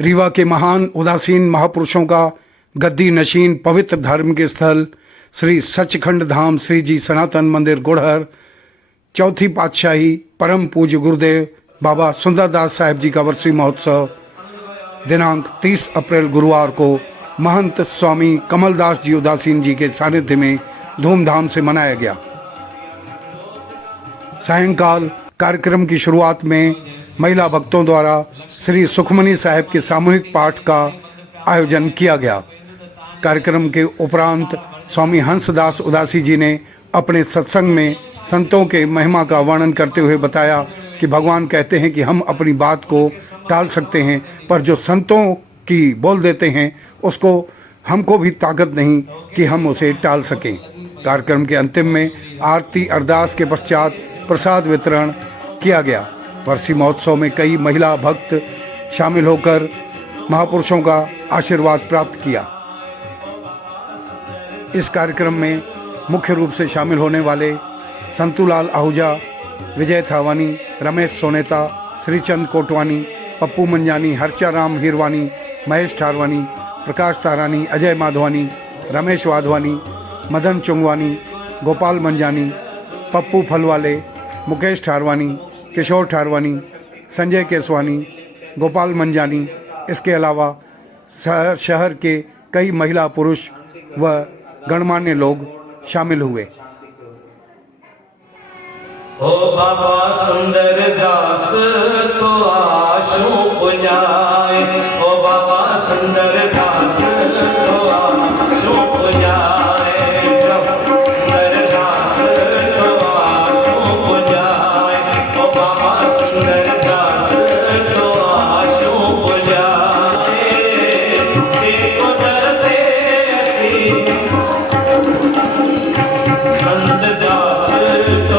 रीवा के महान उदासीन महापुरुषों का गद्दी नशीन पवित्र धार्मिक स्थल श्री सचखंड धाम श्री जी सनातन मंदिर गुड़हर, चौथी पातशाही परम पूज्य गुरुदेव बाबा सुंदरदास साहिब जी का वर्षी महोत्सव दिनांक 30 अप्रैल गुरुवार को महंत स्वामी कमलदास जी उदासीन जी के सानिध्य में धूमधाम से मनाया गया। सायंकाल कार्यक्रम की शुरुआत में महिला भक्तों द्वारा श्री सुखमनी साहिब के सामूहिक पाठ का आयोजन किया गया। कार्यक्रम के उपरांत स्वामी हंसदास उदासी जी ने अपने सत्संग में संतों के महिमा का वर्णन करते हुए बताया कि भगवान कहते हैं कि हम अपनी बात को टाल सकते हैं, पर जो संतों की बोल देते हैं उसको हमको भी ताकत नहीं कि हम उसे टाल सकें। कार्यक्रम के अंतिम में आरती अरदास के पश्चात प्रसाद वितरण किया गया। वर्षी महोत्सव में कई महिला भक्त शामिल होकर महापुरुषों का आशीर्वाद प्राप्त किया। इस कार्यक्रम में मुख्य रूप से शामिल होने वाले संतूलाल आहूजा, विजय थावानी, रमेश सोनेता, श्रीचंद कोटवानी, पप्पू मंजानी, हर्चाराम हिरवानी, महेश ठारवानी, प्रकाश तारानी, अजय माधवानी, रमेश वाधवानी, मदन चुंगवानी, गोपाल मंजानी, पप्पू फलवाले, मुकेश ठारवानी, किशोर ठारवानी, संजय केसवानी, गोपाल मंजानी, इसके अलावा शहर के कई महिला पुरुष व गणमान्य लोग शामिल हुए। ओ बाबा सुंदर दास तो आशु पुजाए, ओ बाबा सुंदर दास तो आशु पुजाए, सुंदर दास तो आशु पुजाए, ओ बाबा सुंदर दास तो आशु पुजाए। देखो डरते ऐसी संत दास तो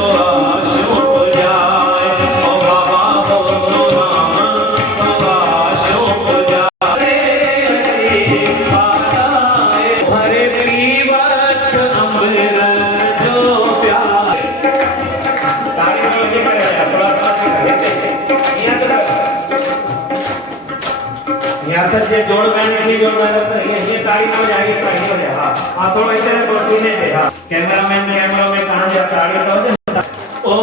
ये जोड़ मैंने नहीं जोड़ मैंने ये तारीख हो जाएगी, तारीख हो जाएगा। हाँ थोड़ा इधर को सुनने दे। हाँ कैमरामैन कैमरा में कहाँ जा तारीख हो जाए। ओ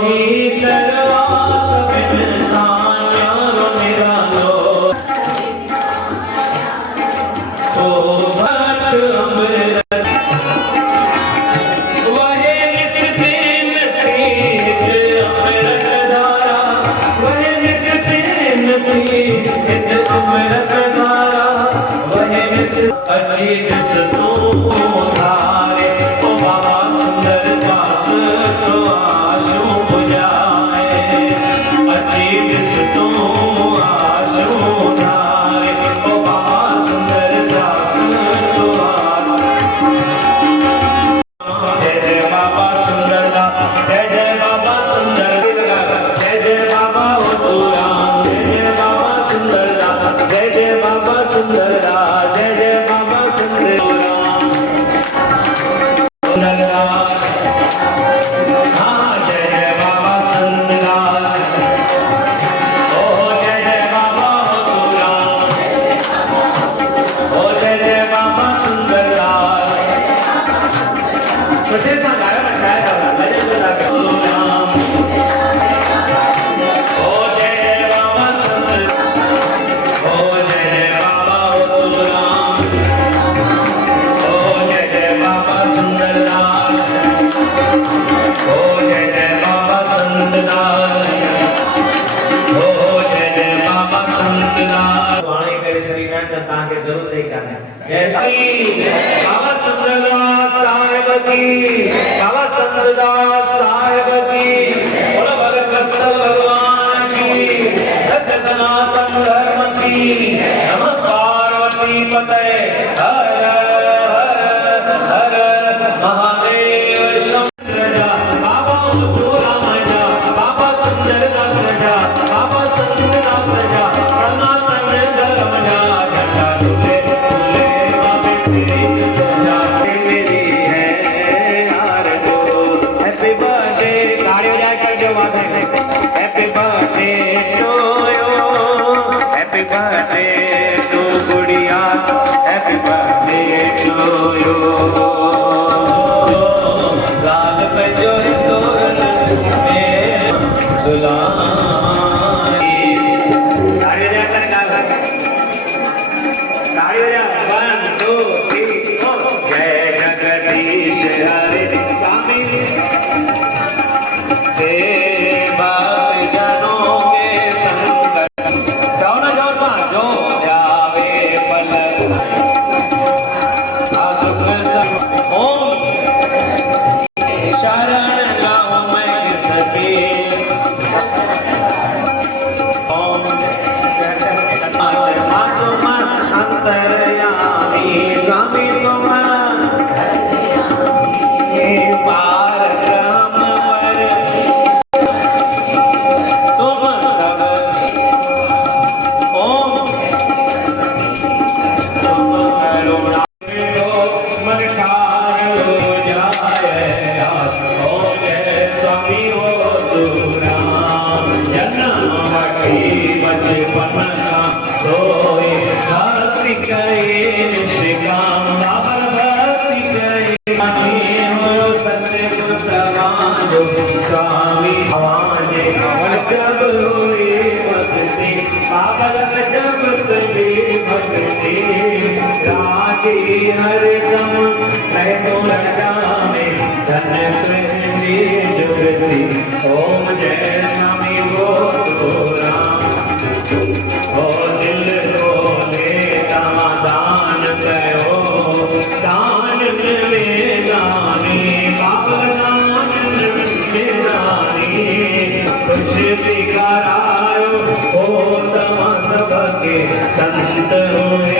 ही दरवाज़ में सानियारो मेरा लो, ओ भक्त अमृत वहे निस्तीन थी अमृत धारा, वहे निस्तीन थी अमृत अच्छी दिस तू धारे, ओ बाबा सुंदर दास तो आशु पुजाए, अच्छी दिस तू आशु धारे, ओ बाबा सुंदर दास तो जय जय बाबा सुंदर दास, जय जय बाबा सुंदर, जय जय बाबा राम, जय जय बाबा सुंदर दास, जय जय बाबा सुंदर दास, जय जय बाबा सुंदरदास साहिब की, बाबा सुंदरदास साहिब की, बोलो कृष्ण भगवान की, सत्य सनातन धर्म की, नमः पार्वती पते, हर हर हर महादेव शंकर जा, बाबा राम जा, बाबा सुंदरदास जा, बाबा सुंदरदास जा, सनातन धर्म जा, झंडा झूले happy birthday to Gudiya. Happy birthday to you. लाल पे जो तोरण में दुलारी। ताली बजा कर गाओ। ताली बजा। 1 2 3 4। जय जगदीश हरे स्वामी हे भक्त जनों के संकट। जाओ ना जो आवे पल सुख सब। ओम शरण लाऊं मैं किसकी। ओम तुम अंतर्यामी स्वामी तुम पारब्रह्म पर तुम सब। ओम तुम करुणा मन ठार हो जाए। ओम जय स्वामी हो दूरा। जन्म हटी बचपन का रोए भक्ति करे निष्काम। बाबा भक्ति करे स्वामी हमारे जब हुई भक्ति। बाबा जब तुझी भक्ति राजी हरदम मैं तो जाने धन तुझी जुगती। ओम जय स्वामी वो राम ओ दिल को लेता दान करो। दान मिले जाने बाबा दान मिले जाने। खुश दिखारायो हो तम सबके संत हुए